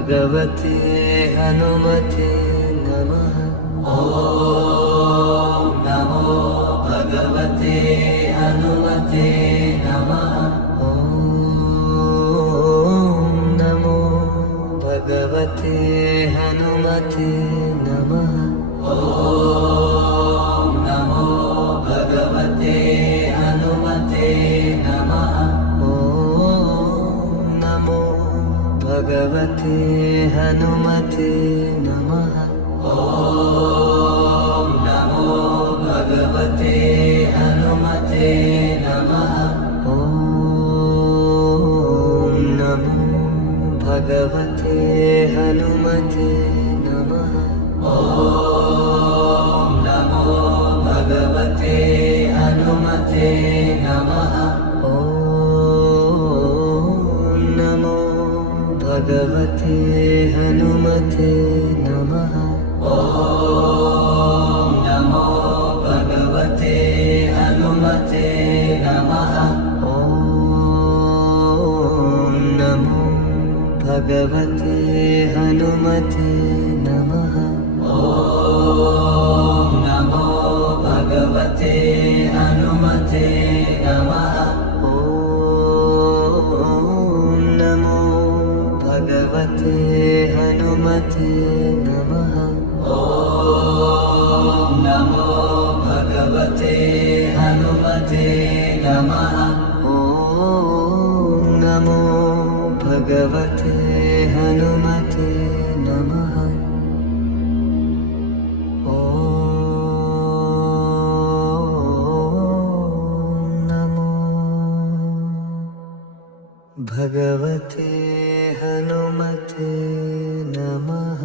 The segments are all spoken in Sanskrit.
भगवते हनुमते नमः। ॐ नमो भगवते हनुमते नमः। ॐ नमो भगवते हनुमते नमः। ॐ नमो भगवते हनुमते नमः। ॐ नमो भगवते हनुमते नमः। ॐ नमो भगवते हनुमते नमः। ॐ नमो भगवते हनुमते नमः। ॐ नमो भगवते हनुमते नमः। ॐ नमो भगवते हनुमते नमः। ॐ नमो भगवते हनुमते नमः। ॐ नमो भगवते हनुमते नमः। ॐ नमो भगवते हनुमते नमः। ॐ नमो भगवते हनुमते नमः। ॐ नमो भगवते हनुमते नमः। ॐ नमो भगवते हनुमते नमः। ॐ नमो भगवते हनुमते नमः।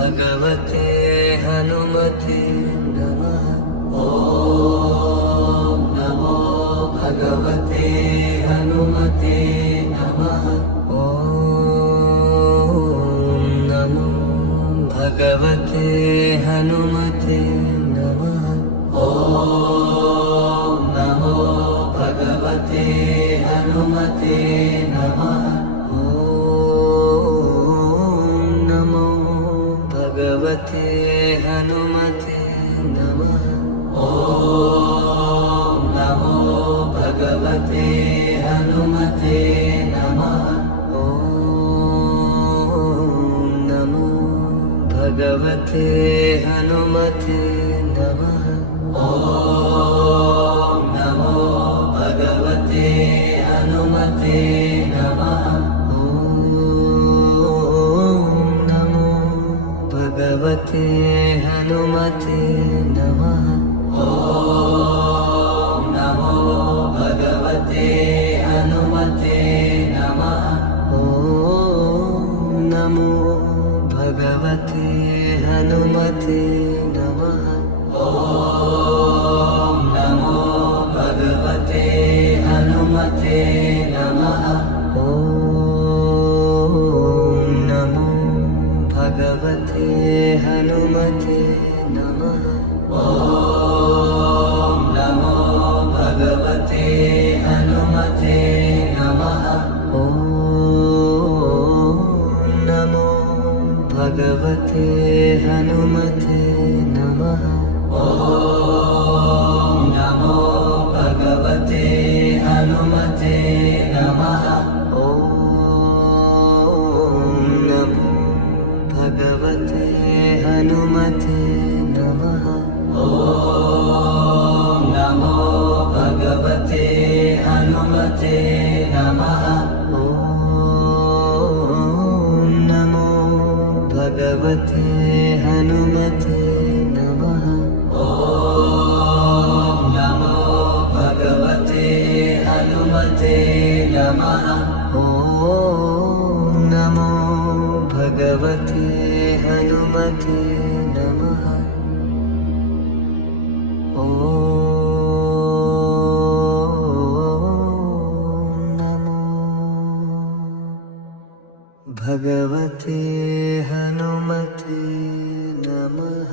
भगवते हनुमते नमः। ॐ नमो भगवते हनुमते नमः। ॐ नमो भगवते हनुमते नमः। ॐ नमो भगवते हनुमते नमः। ॐ नमो भगवते हनुमते नमः। ॐ नमो भगवते हनुमते नमः। ॐ नमो भगवते हनुमते नमः। ॐ नमो भगवते हनुमते नमः। भगवते हनुमते नमः। ॐ नमो भगवते हनुमते नमः। ॐ नमो भगवते हनुमते नमः। ॐ नमो भगवते हनुमते नमः। ॐ नमो भगवते हनुमते नमः। ॐ नमो भगवते हनुमते नमः। ॐ नमो भगवते हनुमते नमः। ॐ नमो भगवते हनुमते नमः। ॐ नमो भगवते हनुमते नमः। ॐ नमो भगवते हनुमते नमः। ॐ नमो भगवते हनुमते नमः। ॐ नमो भगवते हनुमते नमः। ॐ नमो भगवते हनुमते नमः। ॐ नमो भगवते हनुमते नमः।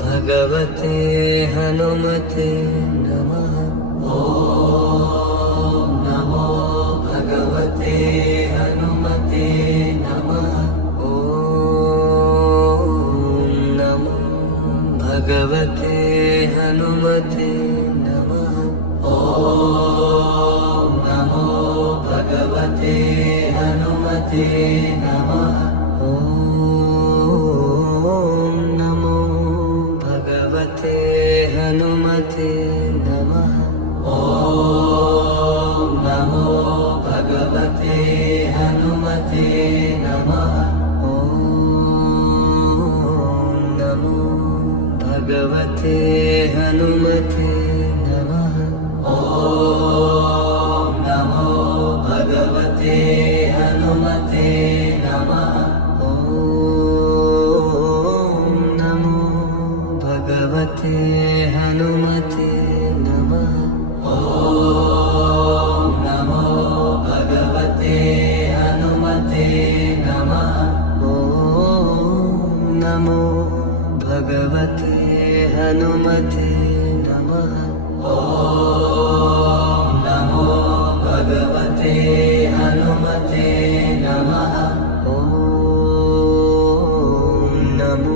भगवते हनुमते नमः। ॐ नमो भगवते हनुमते नमः। ॐ नमो भगवते हनुमते नमः। ॐ नमो भगवते हनुमते नमः। हनुमते नमः। ॐ नमो भगवते हनुमते नमः। ॐ नमो भगवते हनुमते नमः। ॐ नमो भगवते हनुमते नमः। ॐ नमो भगवते हनुमते नमः। ॐ नमो भगवते हनुमते नमः। ॐ नमो भगवते हनुमते नमः। ॐ नमो भगवते हनुमते नमः। ॐ नमो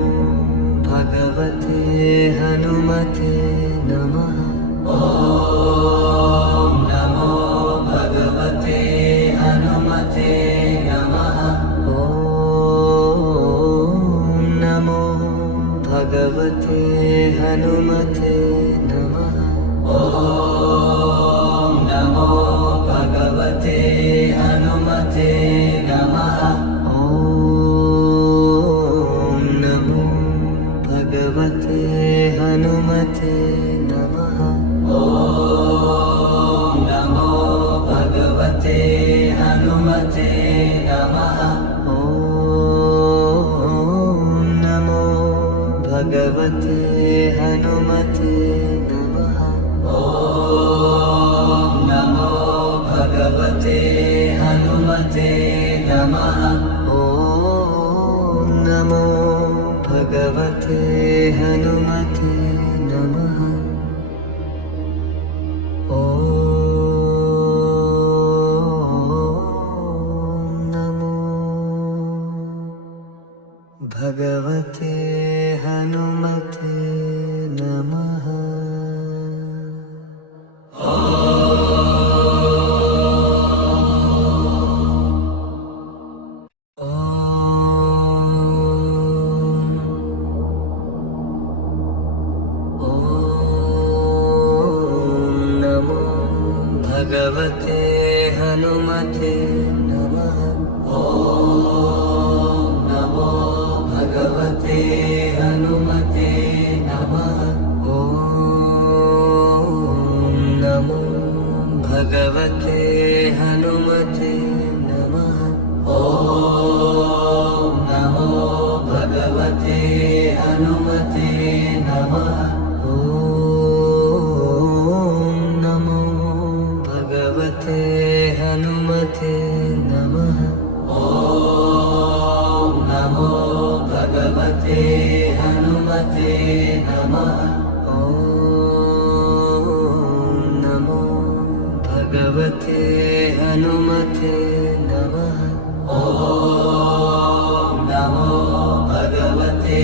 भगवते हनुमते नमः। ॐ नमो भगवते हनुमते नमः। ॐ नमो भगवते हनुमते नमः। ॐ नमो भगवते हनुमते नमः। ॐ नमो भगवते हनुमते नमः। ॐ नमो भगवते हनुमते नमः। ॐ नमो भगवते हनुमते नमः। ॐ नमो भगवते हनुमते नमः। ॐ नमो भगवते हनुमते नमः। ॐ नमो भगवते हनुमते नमः। भगवते हनुमते नमः। ॐ नमो भगवते हनुमते नमः। ॐ नमो भगवते हनुमते नमः। ॐ नमो भगवते हनुमते नमः। भगवते हनुमते नमः। ॐ नमो भगवते हनुमते नमः। ॐ नमो भगवते हनुमते नमः। ॐ नमो भगवते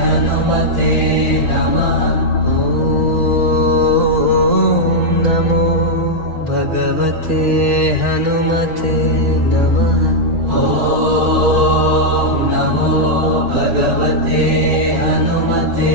हनुमते नमः। ॐ नमो भगवते हनुमते नमः। ॐ नमो भगवते हनुमते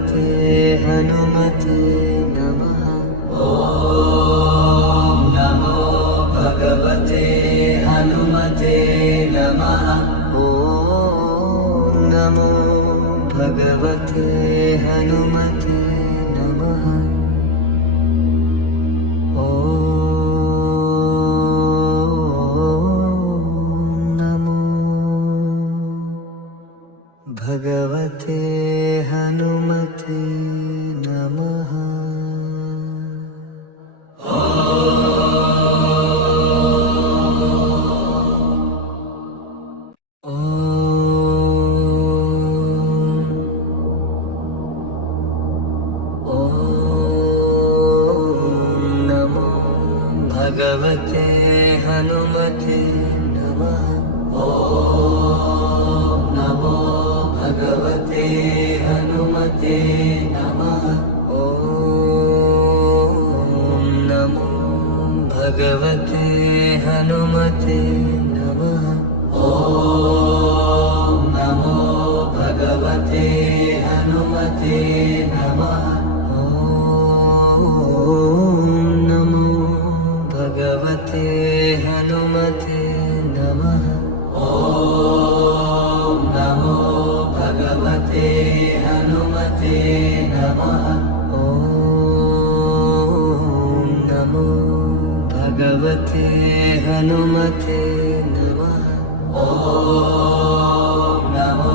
भगवते हनुमते नमः। ॐ नमो भगवते हनुमते नमः। ॐ नमो भगवते हनुमते नमः। ॐ नमो भगवते हनुमते नमः। भगवते हनुमते नमः। ॐ नमो भगवते हनुमते नमः। ॐ नमो भगवते हनुमते नमः। ॐ नमो भगवते हनुमते नमः। भगवते हनुमते नमः। ॐ नमो भगवते हनुमते नमः। ॐ नमो भगवते हनुमते नमः। ॐ नमो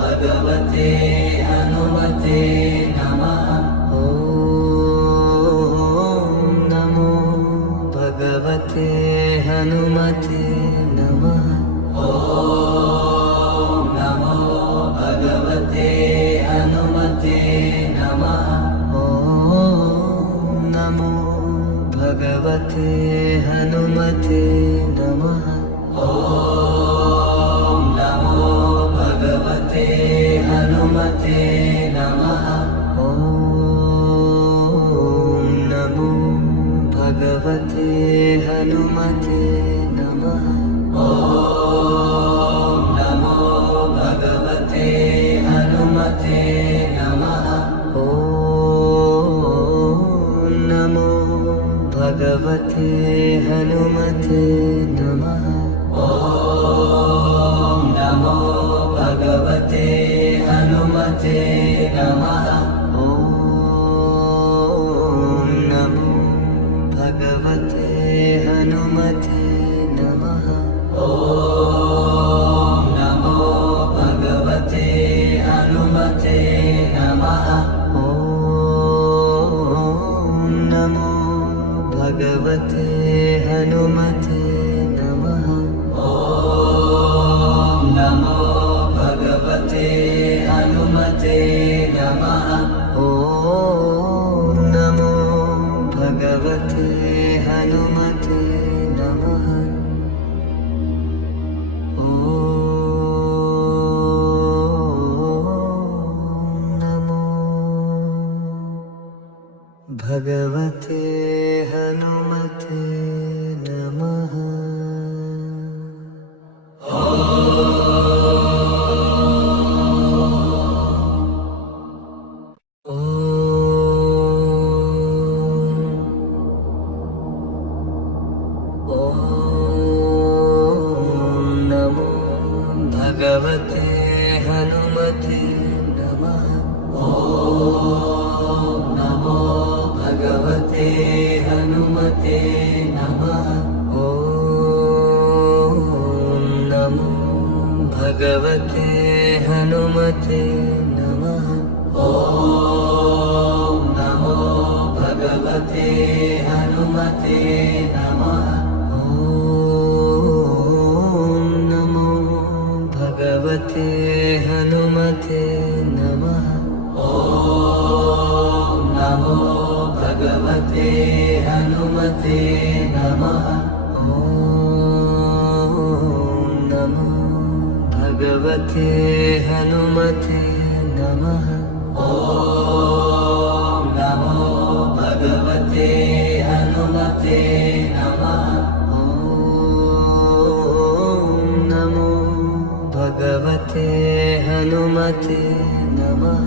भगवते हनुमते नमः। भगवते हनुमते नमः। ॐ नमो भगवते हनुमते नमः। ॐ नमो भगवते हनुमते नमः। ॐ नमो भगवते हनुमते नमः। ॐ नमो भगवते हनुमते नमः। ॐ नमो भगवते हनुमते नमः। ॐ नमो भगवते हनुमते नमः। ॐ नमो भगवते हनुमते नमः। भगवते हनुमते नमः। ॐ नमो भगवते हनुमते नमः। ॐ नमो भगवते हनुमते नमः। ॐ नमो भगवते हनुमते नमः। ॐ नमो भगवते हनुमते नमः। ॐ नमो भगवते हनुमते नमः। भगवते हनुमते नमः। ॐ नमो भगवते हनुमते नमः। ॐ नमो भगवते हनुमते नमः। ॐ नमो भगवते हनुमते नमः। भगवते हनुमते नमः। ॐ नमो भगवते हनुमते नमः। ॐ नमो भगवते हनुमते नमः। ॐ नमो भगवते हनुमते नमः। भगवते हनुमते नमः।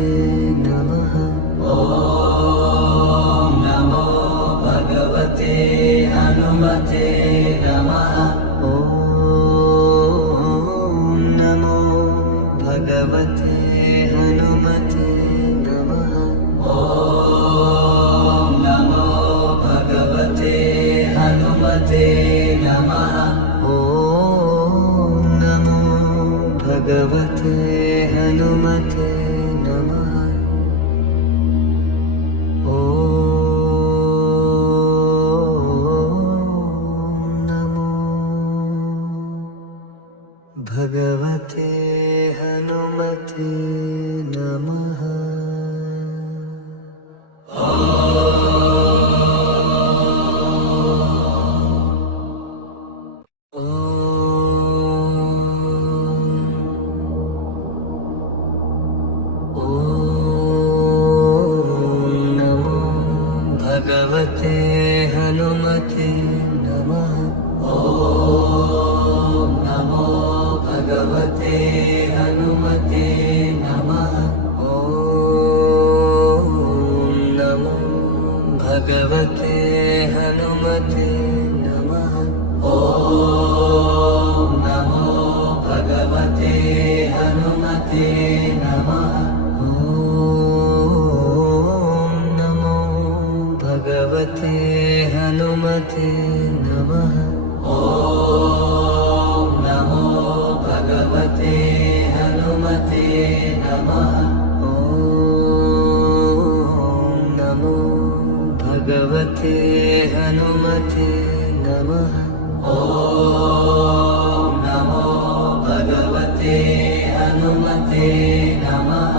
हनुमते नमः। ॐ नमो भगवते हनुमते नमः। ॐ नमो भगवते हनुमते नमः। ॐ नमो भगवते हनुमते नमः। ॐ नमो भगवते हनुमते नमः। ॐ नमो भगवते हनुमते नमः। भगवते हनुमते नमः। ॐ नमो भगवते हनुमते नमः। ॐ नमो भगवते हनुमते नमः। ॐ नमो भगवते हनुमते नमः। भगवते हनुमते नमः। ॐ नमो भगवते हनुमते नमः। ॐ नमो भगवते हनुमते नमः। ॐ नमो भगवते हनुमते नमः।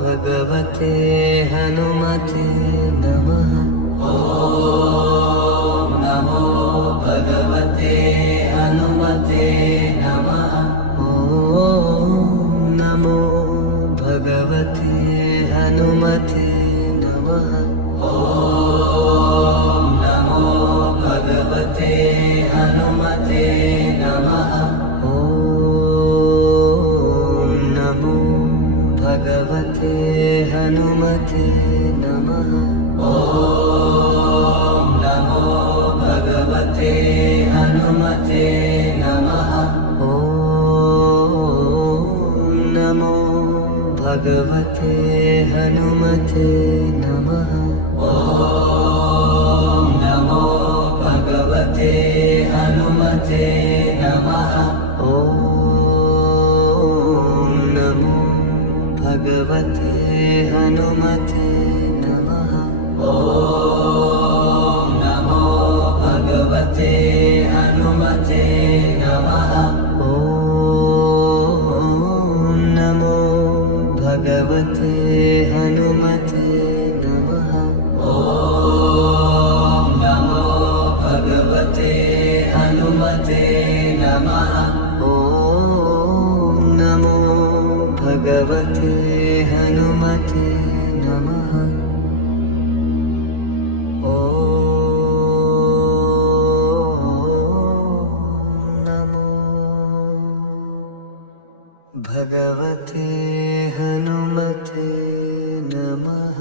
भगवते हनुमते नमः। ॐ नमो भगवते हनुमते नमः। ॐ नमो भगवते हनुमते नमः। ॐ नमो भगवते हनुमते नमः। ॐ नमो भगवते हनुमते नमः। ॐ नमो भगवते हनुमते नमः। ॐ नमो भगवते हनुमते नमः। ॐ नमो भगवते हनुमते नमः। ॐ नमो भगवते हनुमते नमः। ॐ नमो भगवते हनुमते नमः। ॐ नमो भगवते हनुमते नमः। ॐ नमो भगवते हनुमते नमः। ॐ नमो भगवते हनुमते नमः। ॐ नमो भगवते हनुमते नमः।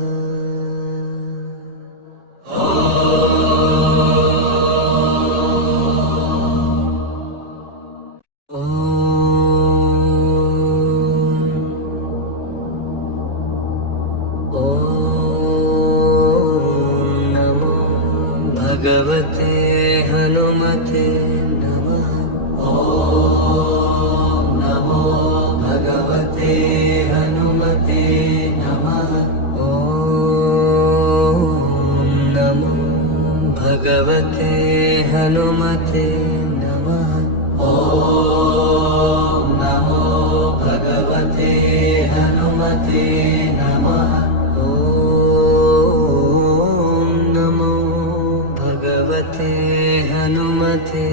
भगवते हनुमते नमः। ॐ नमो भगवते हनुमते नमः। ॐ नमो भगवते हनुमते नमः। ॐ नमो भगवते हनुमते नमः। ॐ नमो भगवते हनुमते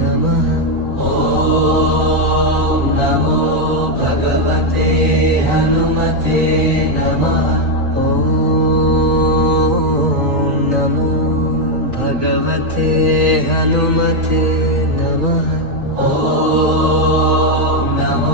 नमः। ॐ नमो भगवते हनुमते नमः। ॐ नमो भगवते हनुमते नमः। ॐ नमो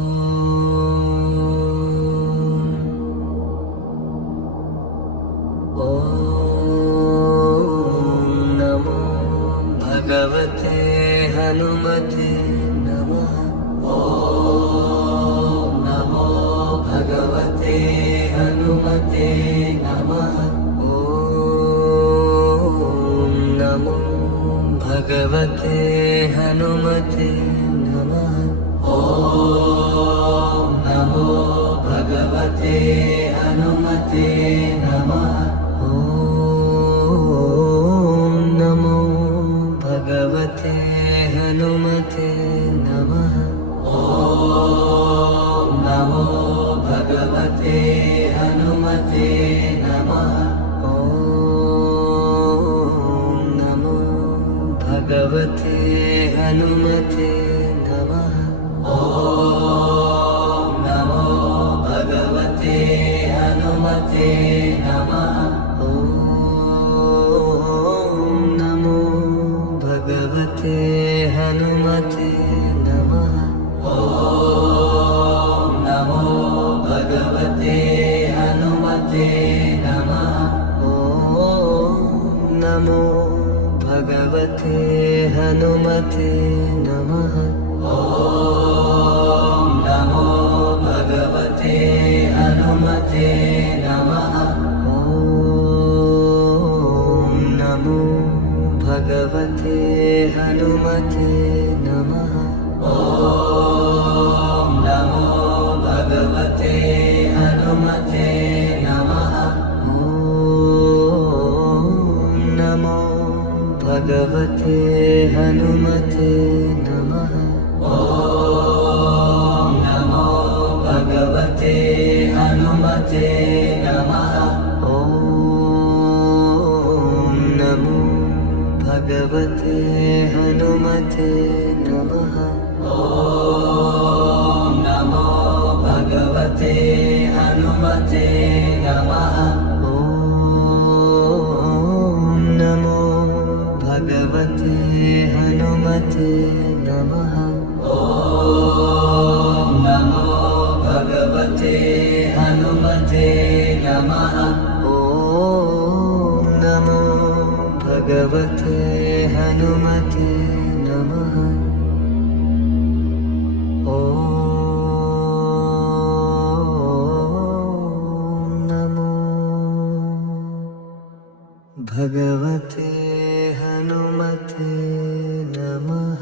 भगवते हनुमते नमः। ॐ नमो भगवते हनुमते नमः। ॐ नमो भगवते हनुमते नमः। ॐ नमो भगवते हनुमते नमः। ॐ नमो भगवते हनुमते नमः। ॐ नमो भगवते हनुमते नमः। ॐ नमो भगवते हनुमते नमः। ॐ नमो भगवते हनुमते नमः। ॐ नमो भगवते हनुमते नमः। ॐ नमो भगवते हनुमते नमः। ॐ नमो भगवते हनुमते नमः। ॐ नमो भगवते हनुमते नमः। ॐ नमो भगवते हनुमते नमः। ॐ नमो भगवते हनुमते नमः। ॐ नमो भगवते हनुमते नमः। ॐ नमो भगवते हनुमते नमः। ॐ नमो भगवते हनुमते नमः। ॐ नमो भगवते हनुमते नमः। ॐ नमो भगवते हनुमते नमः। ॐ नमो भगवते हनुमते नमः।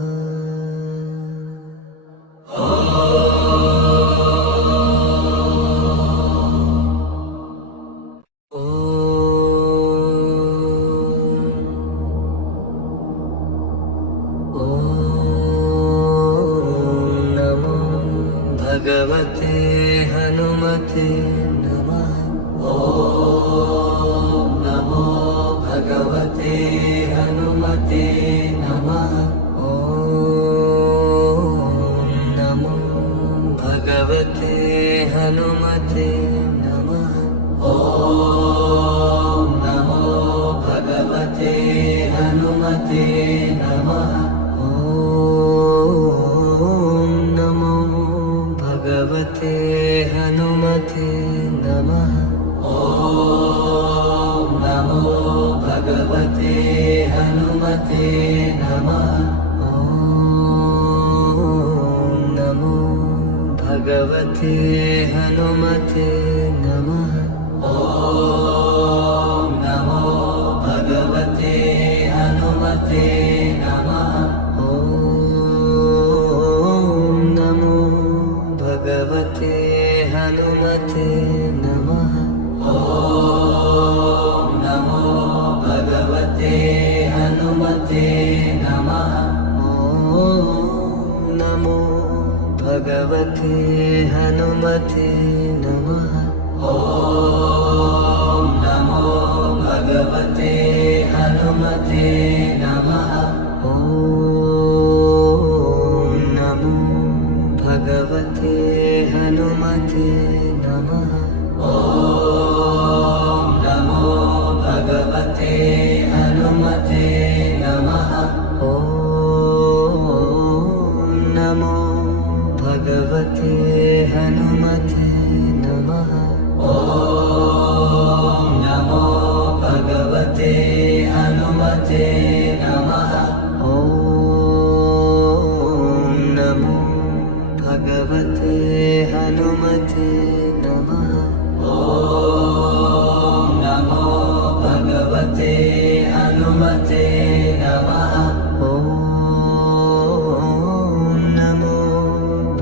भगवते हनुमते नमः। ॐ नमो भगवते हनुमते नमः। ॐ नमो भगवते हनुमते नमः। ॐ नमो भगवते हनुमते नमः। ॐ नमो भगवते हनुमते नमः। ॐ नमो भगवते हनुमते नमः। ॐ नमो भगवते हनुमते नमः। ॐ नमो भगवते हनुमते नमः। ॐ नमो भगवते हनुमते नमः। ॐ नमो भगवते हनुमते नमः। ॐ नमो भगवते हनुमते नमः। ॐ नमो भगवते हनुमते नमः। ॐ नमो भगवते हनुमते नमः। ॐ नमो भगवते हनुमते नमः। ॐ नमो भगवते हनुमते नमः। ॐ नमो भगवते हनुमते नमः। ॐ नमो भगवते हनुमते नमः। ॐ नमो भगवते हनुमते नमः। ॐ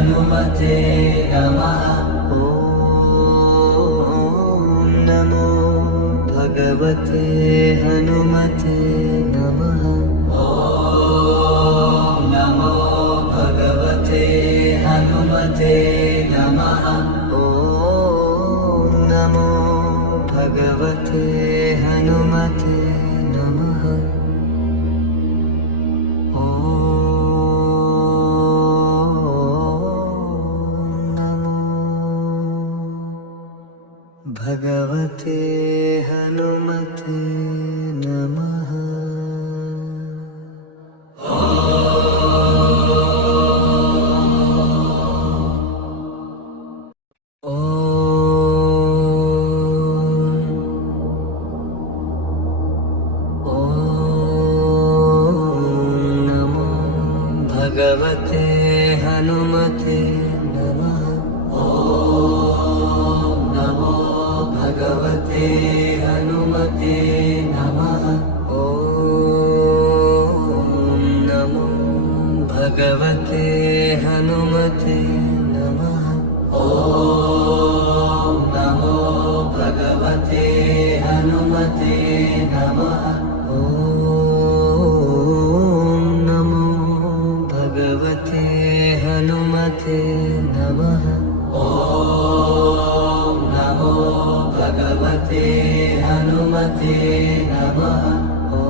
हनुमते नमः। ॐ नमो भगवते हनुमते नमः। ॐ नमो भगवते हनुमते नमः। ॐ नमो भगवते हनुमते नमः। ॐ नमो भगवते हनुमते नमः। भगवते हनुमते नमः। ॐ नमो भगवते हनुमते नमः। ॐ नमो भगवते हनुमते नमः। ॐ नमो भगवते हनुमते नमः। ॐ नमो भगवते हनुमते नमः। ॐ नमो भगवते हनुमते नमः। ॐ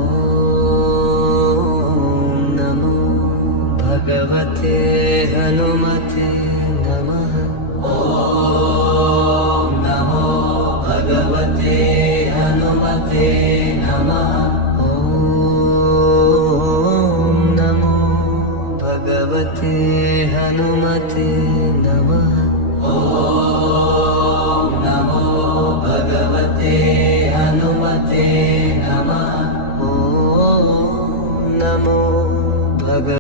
नमो भगवते हनुमते नमः। ॐ नमो भगवते हनुमते नमः। ॐ नमो भगवते हनुमते नमः। ॐ नमो भगवते हनुमते नमः। ॐ नमो भगवते